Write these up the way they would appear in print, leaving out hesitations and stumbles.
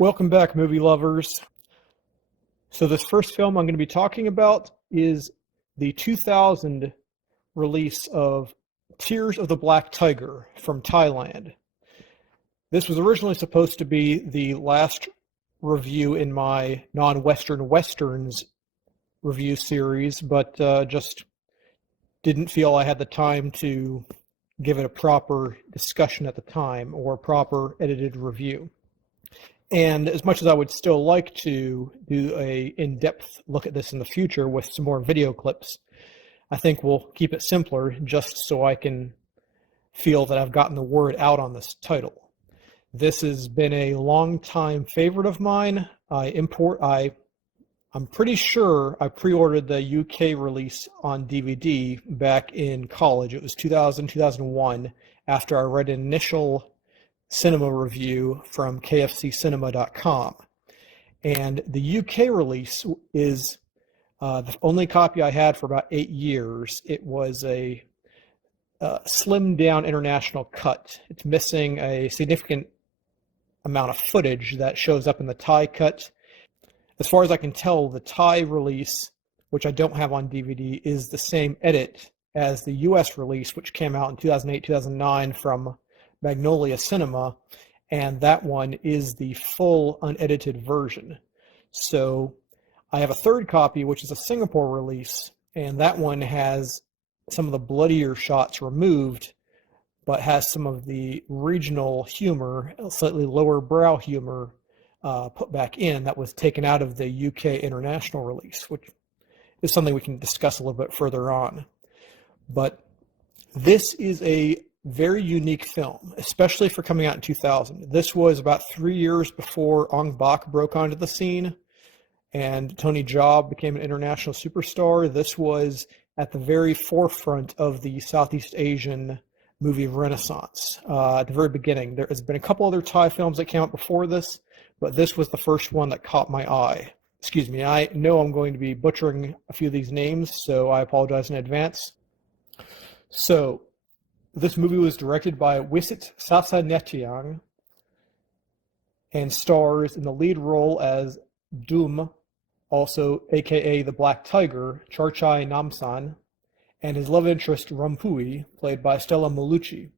Welcome back, movie lovers. So this first film I'm going to be talking about is the 2000 release of Tears of the Black Tiger from Thailand. This was originally supposed to be the last review in my non-Western Westerns review series, but just didn't feel I had the time to give it a proper discussion at the time or a proper edited review. And as much as I would still like to do a in-depth look at this in the future with some more video clips, I think we'll keep it simpler just so I can feel that I've gotten the word out on this title. This has been a long-time favorite of mine. I'm pretty sure I pre-ordered the UK release on DVD back in college. It was 2000, 2001, after I read an initial cinema review from kfccinema.com. And the UK release is the only copy I had for about 8 years. It was a slimmed down international cut. It's missing a significant amount of footage that shows up in the Thai cut. As far as I can tell, the Thai release, which I don't have on DVD, is the same edit as the US release, which came out in 2008, 2009 from Magnolia Cinema, and that one is the full unedited version. So I have a third copy, which is a Singapore release, and that one has some of the bloodier shots removed, but has some of the regional humor, slightly lower brow humor, put back in that was taken out of the UK international release, which is something we can discuss a little bit further on. But this is a very unique film, especially for coming out in 2000. This was about 3 years before Ong Bak broke onto the scene and Tony Jaa became an international superstar. This was at the very forefront of the Southeast Asian movie renaissance. At the very beginning, there has been a couple other Thai films that came out before this, but this was the first one that caught my eye. Excuse me, I know I'm going to be butchering a few of these names, so I apologize in advance. So, this movie was directed by Wisit Sasanatieng and stars in the lead role as Doom, also aka the Black Tiger, Charchai Namsan, and his love interest Rumpui, played by Stella Malucci.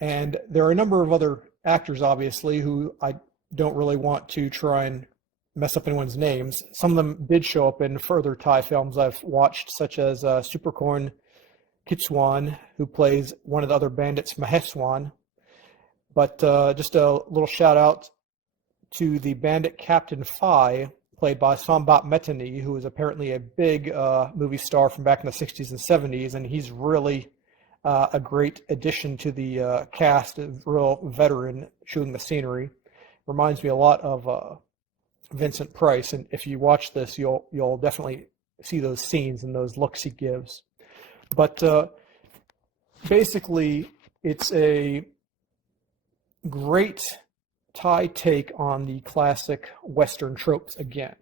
And there are a number of other actors, obviously, who I don't really want to try and mess up anyone's names. Some of them did show up in further Thai films I've watched, such as Supercorn Kitswan, who plays one of the other bandits, Maheswan. But just a little shout out to the bandit Captain Phi, played by Sambat Metani, who is apparently a big movie star from back in the 60s and 70s, and he's really a great addition to the cast, a real veteran chewing the scenery. Reminds me a lot of Vincent Price, and if you watch this, you'll definitely see those scenes and those looks he gives. But basically, it's a great Thai take on the classic Western tropes again.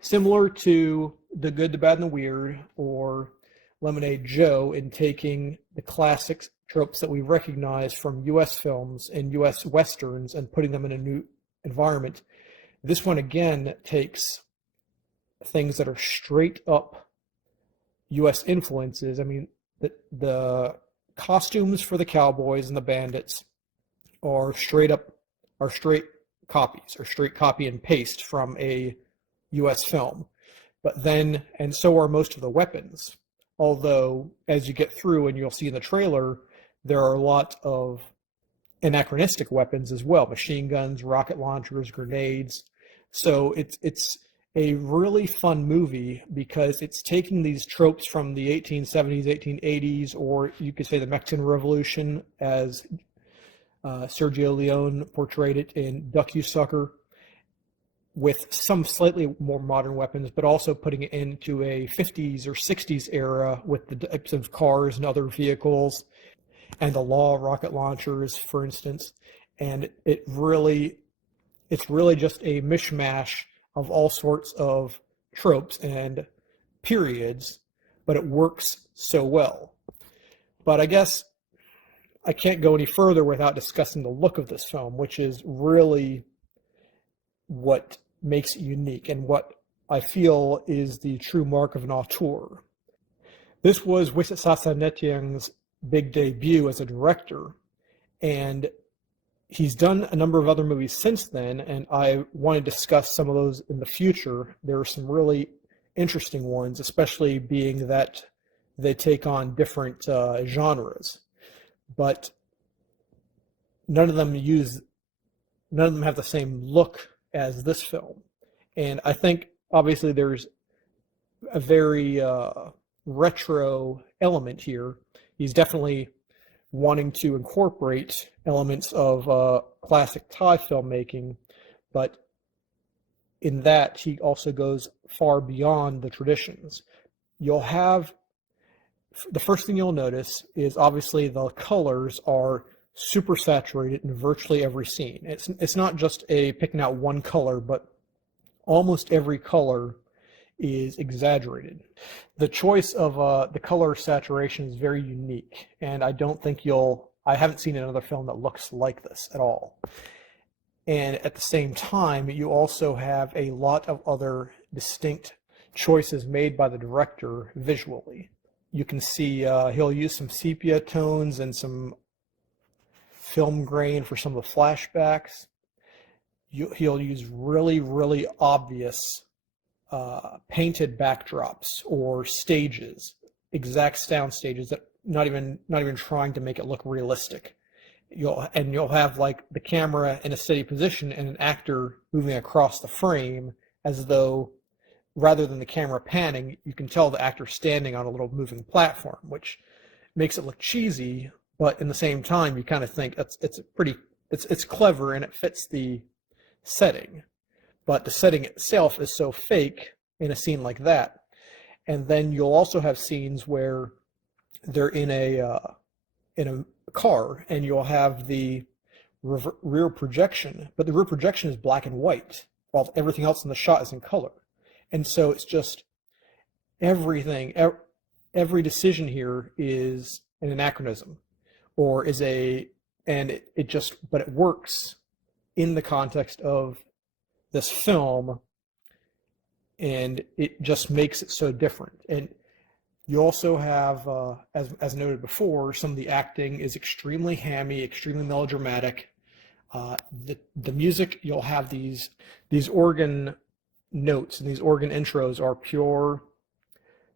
Similar to The Good, the Bad, and the Weird, or Lemonade Joe, in taking the classic tropes that we recognize from U.S. films and U.S. Westerns and putting them in a new environment. This one, again, takes things that are straight up U.S. influences. I mean, the costumes for the cowboys and the bandits are straight copies, or straight copy and paste from a U.S. film. But then, and so are most of the weapons. Although, as you get through, and you'll see in the trailer, there are a lot of anachronistic weapons as well: machine guns, rocket launchers, grenades. So it's a really fun movie because it's taking these tropes from the 1870s, 1880s, or you could say the Mexican Revolution, as Sergio Leone portrayed it in Duck You Sucker, with some slightly more modern weapons, but also putting it into a 50s or 60s era with the types of cars and other vehicles, and the law rocket launchers, for instance. And it's really just a mishmash of all sorts of tropes and periods, but it works so well. But I guess I can't go any further without discussing the look of this film, which is really what makes it unique and what I feel is the true mark of an auteur. This was Wisit Sasanatieng's big debut as a director, and he's done a number of other movies since then, and I want to discuss some of those in the future. There are some really interesting ones, especially being that they take on different genres, but none of them have the same look as this film. And I think obviously there's a very retro element here. He's definitely wanting to incorporate elements of classic Thai filmmaking, but in that he also goes far beyond the traditions. You'll have, the first thing you'll notice is obviously the colors are super saturated in virtually every scene. It's not just picking out one color, but almost every color is exaggerated. The choice of the color saturation is very unique, and I haven't seen another film that looks like this at all. And at the same time, you also have a lot of other distinct choices made by the director visually. You can see he'll use some sepia tones and some film grain for some of the flashbacks. He'll use really, really obvious painted backdrops or stages, exact sound stages that not even trying to make it look realistic. You'll have like the camera in a steady position and an actor moving across the frame, as though rather than the camera panning, you can tell the actor standing on a little moving platform, which makes it look cheesy, but in the same time you kind of think it's clever and it fits the setting. But the setting itself is so fake in a scene like that. And then you'll also have scenes where they're in a car, and you'll have the rear projection, but the rear projection is black and white, while everything else in the shot is in color. And so it's just everything, every decision here is an anachronism, or is but it works in the context of this film, and it just makes it so different. And you also have, as noted before, some of the acting is extremely hammy, extremely melodramatic. The music, you'll have these organ notes, and these organ intros are pure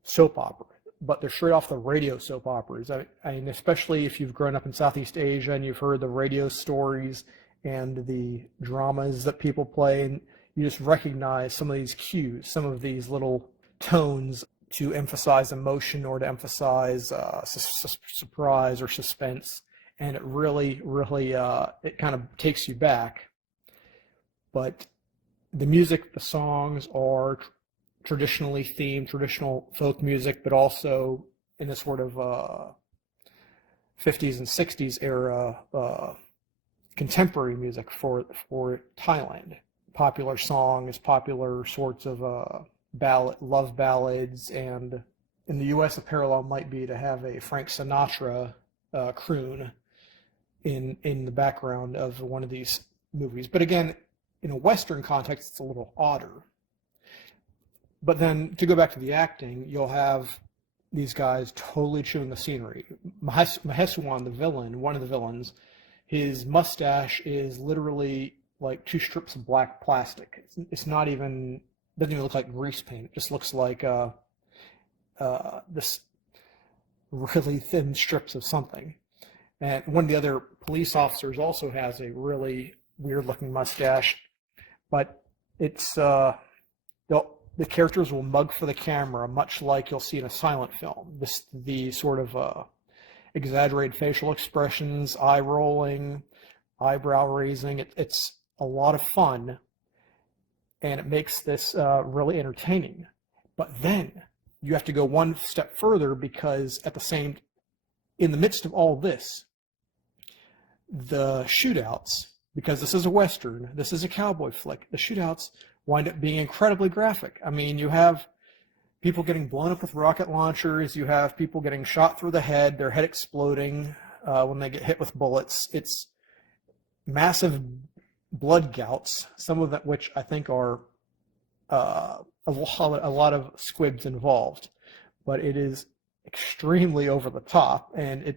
soap opera, but they're straight off the radio soap operas. I mean, especially if you've grown up in Southeast Asia and you've heard the radio stories and the dramas that people play, and you just recognize some of these cues, some of these little tones to emphasize emotion or to emphasize surprise or suspense, and it really, really, it kind of takes you back. But the music, the songs are traditionally themed, traditional folk music, but also in a sort of 50s and 60s era contemporary music for Thailand. Popular songs, popular sorts of love ballads, and in the U.S. a parallel might be to have a Frank Sinatra croon in the background of one of these movies. But again, in a Western context, it's a little odder. But then to go back to the acting, you'll have these guys totally chewing the scenery. Mahesuan, the villain, one of the villains, his mustache is literally like 2 strips of black plastic. It's not even, doesn't even look like grease paint. It just looks like this really thin strips of something. And one of the other police officers also has a really weird looking mustache, but it's the characters will mug for the camera, much like you'll see in a silent film. The sort of exaggerated facial expressions, eye rolling, eyebrow raising. It's a lot of fun, and it makes this really entertaining. But then you have to go one step further, because in the midst of all this, the shootouts, because this is a Western, this is a cowboy flick, the shootouts wind up being incredibly graphic. I mean, you have people getting blown up with rocket launchers, you have people getting shot through the head, their head exploding when they get hit with bullets. It's massive blood gouts, some of that which I think are a lot of squibs involved, but it is extremely over the top, and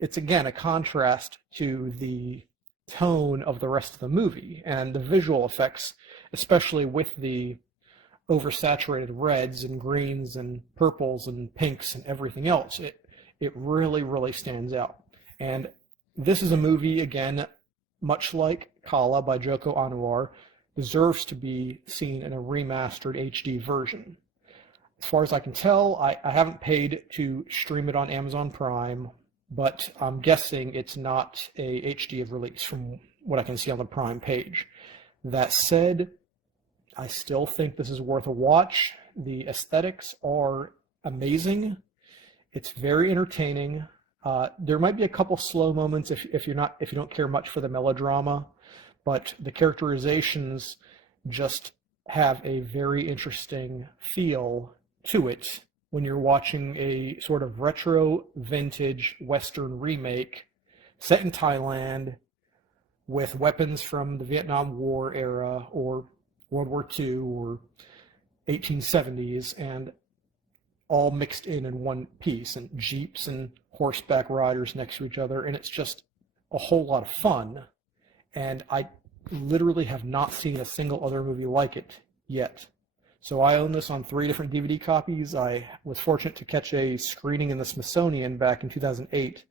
it's again a contrast to the tone of the rest of the movie and the visual effects, especially with the oversaturated reds and greens and purples and pinks and everything else. It really stands out. And this is a movie, again, much like Kala by Joko Anwar, deserves to be seen in a remastered HD version. As far as I can tell, I haven't paid to stream it on Amazon Prime, but I'm guessing it's not a HD release from what I can see on the Prime page. That said, I still think this is worth a watch. The aesthetics are amazing. It's very entertaining. There might be a couple slow moments if you don't care much for the melodrama, but the characterizations just have a very interesting feel to it when you're watching a sort of retro vintage Western remake set in Thailand with weapons from the Vietnam War era or World War II or 1870s, and all mixed in one piece, and jeeps and horseback riders next to each other, and it's just a whole lot of fun. And I literally have not seen a single other movie like it yet. So I own this on 3 different DVD copies. I was fortunate to catch a screening in the Smithsonian back in 2008,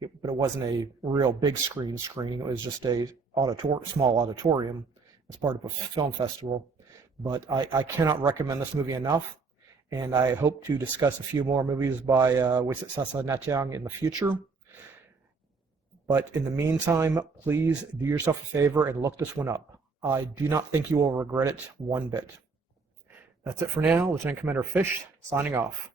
but it wasn't a real big screening. It was just a small auditorium as part of a film festival. But I cannot recommend this movie enough, and I hope to discuss a few more movies by Wisit Sasanatieng in the future. But in the meantime, please do yourself a favor and look this one up. I do not think you will regret it one bit. That's it for now. Lieutenant Commander Fish, signing off.